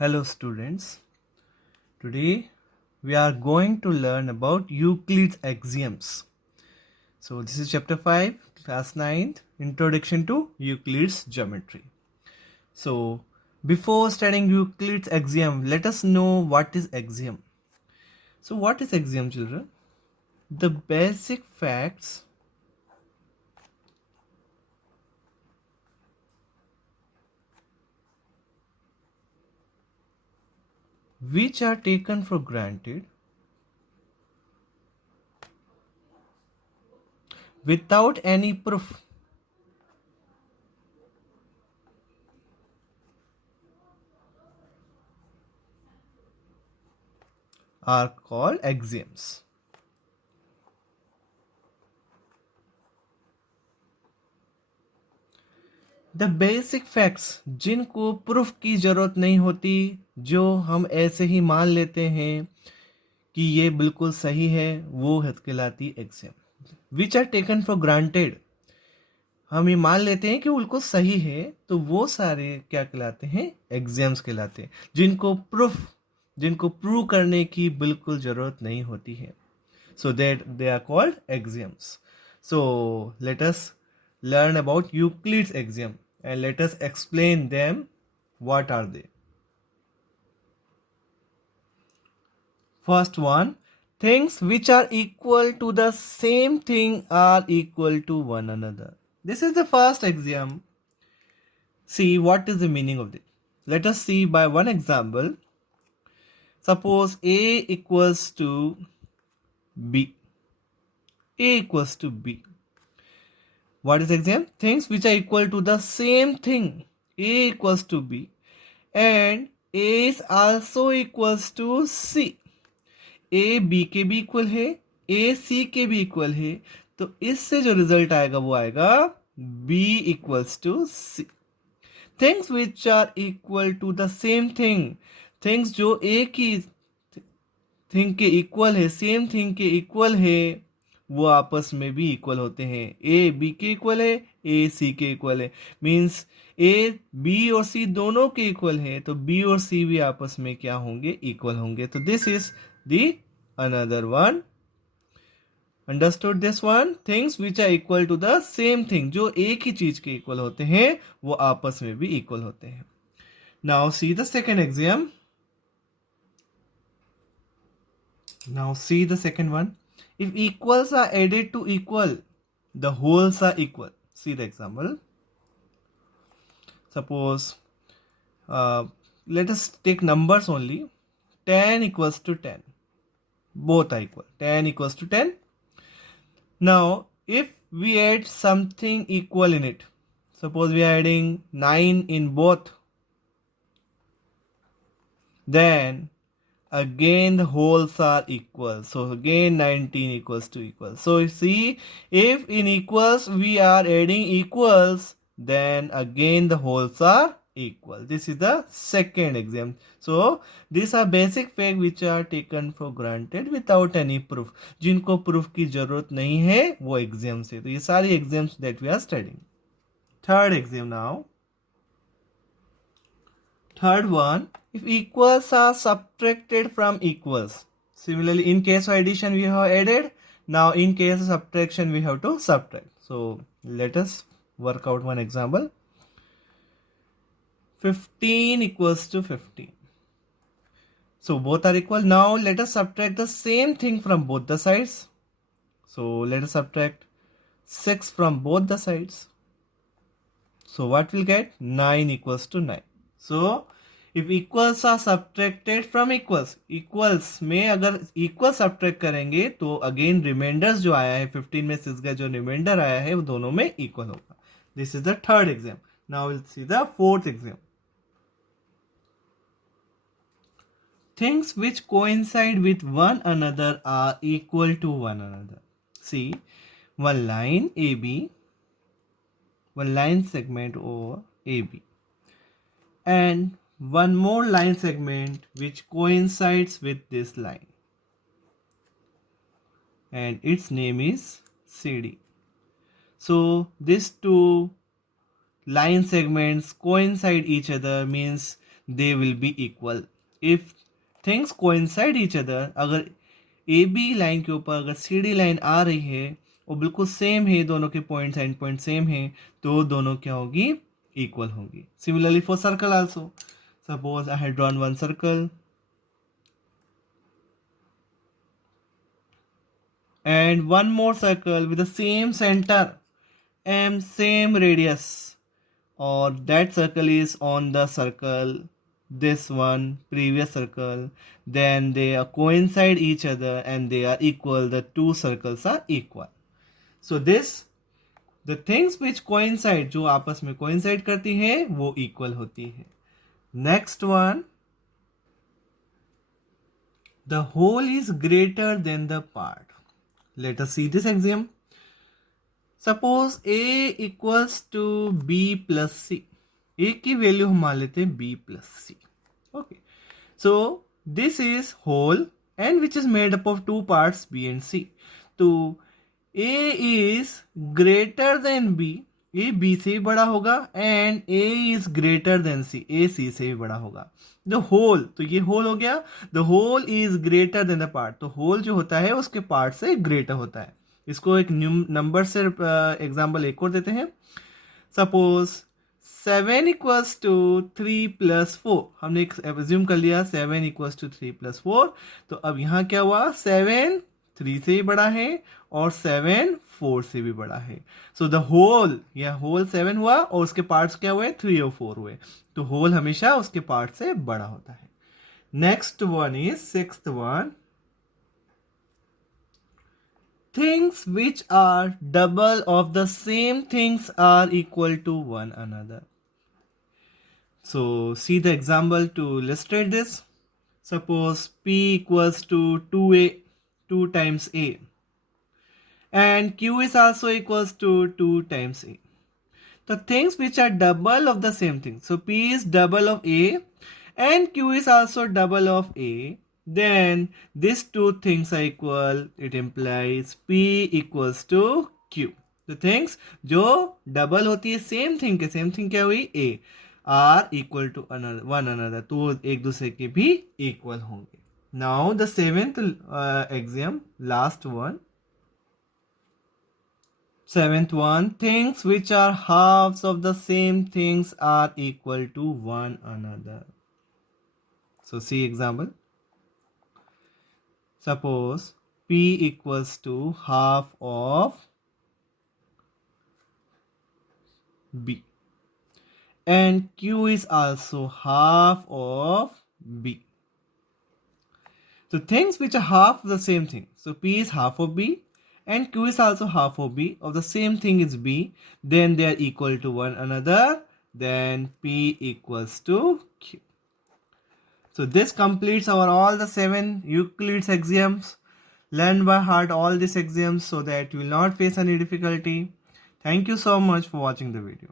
Hello students, today we are going to learn about Euclid's axioms. So this is chapter 5, class 9, Introduction to Euclid's Geometry. So before studying Euclid's axiom, let us know what is axiom. So what is axiom, children? The basic facts which are taken for granted without any proof are called axioms. The basic facts जिनको proof की ज़रूरत नहीं होती, जो हम ऐसे ही मान लेते हैं कि ये बिल्कुल सही है, वो कहलाती axiom. Which are taken for granted, हम ये मान लेते हैं कि बिल्कुल सही है, तो वो सारे क्या कहलाते हैं? एक्सियम्स कहलाते हैं, जिनको प्रूव करने की बिल्कुल ज़रूरत नहीं होती है। So that they are called axioms. So let us learn about Euclid's axiom and let us explain them. What are they? First one, things which are equal to the same thing are equal to one another. This is the first axiom. See what is the meaning of it. Let us see by one example. Suppose A equals to B. A equals to B. What is axiom? Things which are equal to the same thing. A equals to B and A is also equals to C. A B के भी equal है, A C के भी equal है, तो इससे जो result आएगा वो आएगा B equals to C. Things which are equal to the same thing. Things जो एक ही थिंग के इक्वल है, सेम थिंग के इक्वल है, वो आपस में भी इक्वल होते हैं। ए बी के इक्वल है, ए सी के इक्वल है, मीन्स ए बी और सी दोनों के इक्वल है, तो बी और सी भी आपस में क्या होंगे? इक्वल होंगे। तो this is the another one. Understood this one? Things which are equal to the same thing, जो एक ही चीज के इक्वल होते हैं, वो आपस में भी इक्वल होते हैं। Now see the second exam. Now see the second one. If equals are added to equal, the wholes are equal. See the example. Suppose, let us take numbers only. 10 equals to 10. Both are equal. 10 equals to 10. Now, if we add something equal in it, suppose we are adding 9 in both, then again the wholes are equal, so again 19 equals to equal. So you see, if in equals we are adding equals, then again the wholes are equal. This is the second example. So these are basic facts which are taken for granted without any proof. जिनको proof की जरूरत नहीं है, वो exams है। तो ये सारी exams that we are studying. Third exam now. Third one, if equals are subtracted from equals. Similarly, in case of addition, we have added. Now, in case of subtraction, we have to subtract. So, let us work out one example. 15 equals to 15. So, both are equal. Now, let us subtract the same thing from both the sides. So, let us subtract 6 from both the sides. So, what we'll get? 9 equals to 9. So, if equals are subtracted from equals, equals में अगर equal subtract करेंगे तो again remainders जो आया है 15 में 6 का जो remainder आया है वो दोनों में equal होगा. This is the third exam. Now we'll see the fourth exam. Things which coincide with one another are equal to one another. See, one line AB, one line segment over AB, and one more line segment which coincides with this line, and its name is CD. So these two line segments coincide each other, means they will be equal. If things coincide each other, अगर A B line के ऊपर अगर C D line आ रही है और बिल्कुल same है, दोनों के पॉइंट्स एंड पॉइंट सेम है, तो दोनों क्या होगी, इक्वल होगी. Similarly for circle also. Suppose I have drawn one circle and one more circle with the same center and same radius, or that circle is on the circle, this one previous circle, then they are coincide each other and they are equal, the two circles are equal. So this, the things which coincide, जो आपस में coincide करती हैं वो equal होती है. Next one, the whole is greater than the part. Let us see this axiom. Suppose A equals to B plus C. A की value हम मान लेते हैं B plus C. Okay. So this is whole and which is made up of two parts B and C. तो A is greater than B. A B से भी बड़ा होगा and A is greater than C. A C से भी बड़ा होगा. The whole, तो ये whole हो गया. The whole is greater than the part. तो whole जो होता है उसके part से greater होता है. इसको एक नंबर से एग्जाम्पल एक और देते हैं. Suppose 7 equals to 3 plus 4. हमने एज्यूम कर लिया 7 इक्वल्स टू 3 प्लस 4. तो अब यहाँ क्या हुआ, 7 3 से भी बड़ा है और 7 4 से भी बड़ा है. सो द होल, यह होल 7 हुआ और उसके पार्ट्स क्या हुए, 3 और 4 हुए. तो होल हमेशा उसके पार्ट से बड़ा होता है. Next one is sixth one. Things which are double of the same things are equal to one another. So see the example to illustrate this. Suppose P equals to 2A, 2 times A, and Q is also equals to 2 times A. The things which are double of the same thing. So P is double of A and Q is also double of A. Then these two things are equal. It implies P equals to Q. The things जो double होती है same thing के, same thing क्या हुई, A, are equal to one another, तो एक दूसरे के भी इक्वल होंगे. Now the seventh exam, last one. Seventh one, things which are halves of the same things are equal to one another. So see example. Suppose P equals to half of B and Q is also half of B. So things which are half of the same thing. So P is half of B and Q is also half of B, of the same thing is B, then they are equal to one another, then P equals to Q. So this completes our all the 7 Euclid's axioms. Learn by heart all these axioms so that you will not face any difficulty. Thank you so much for watching the video.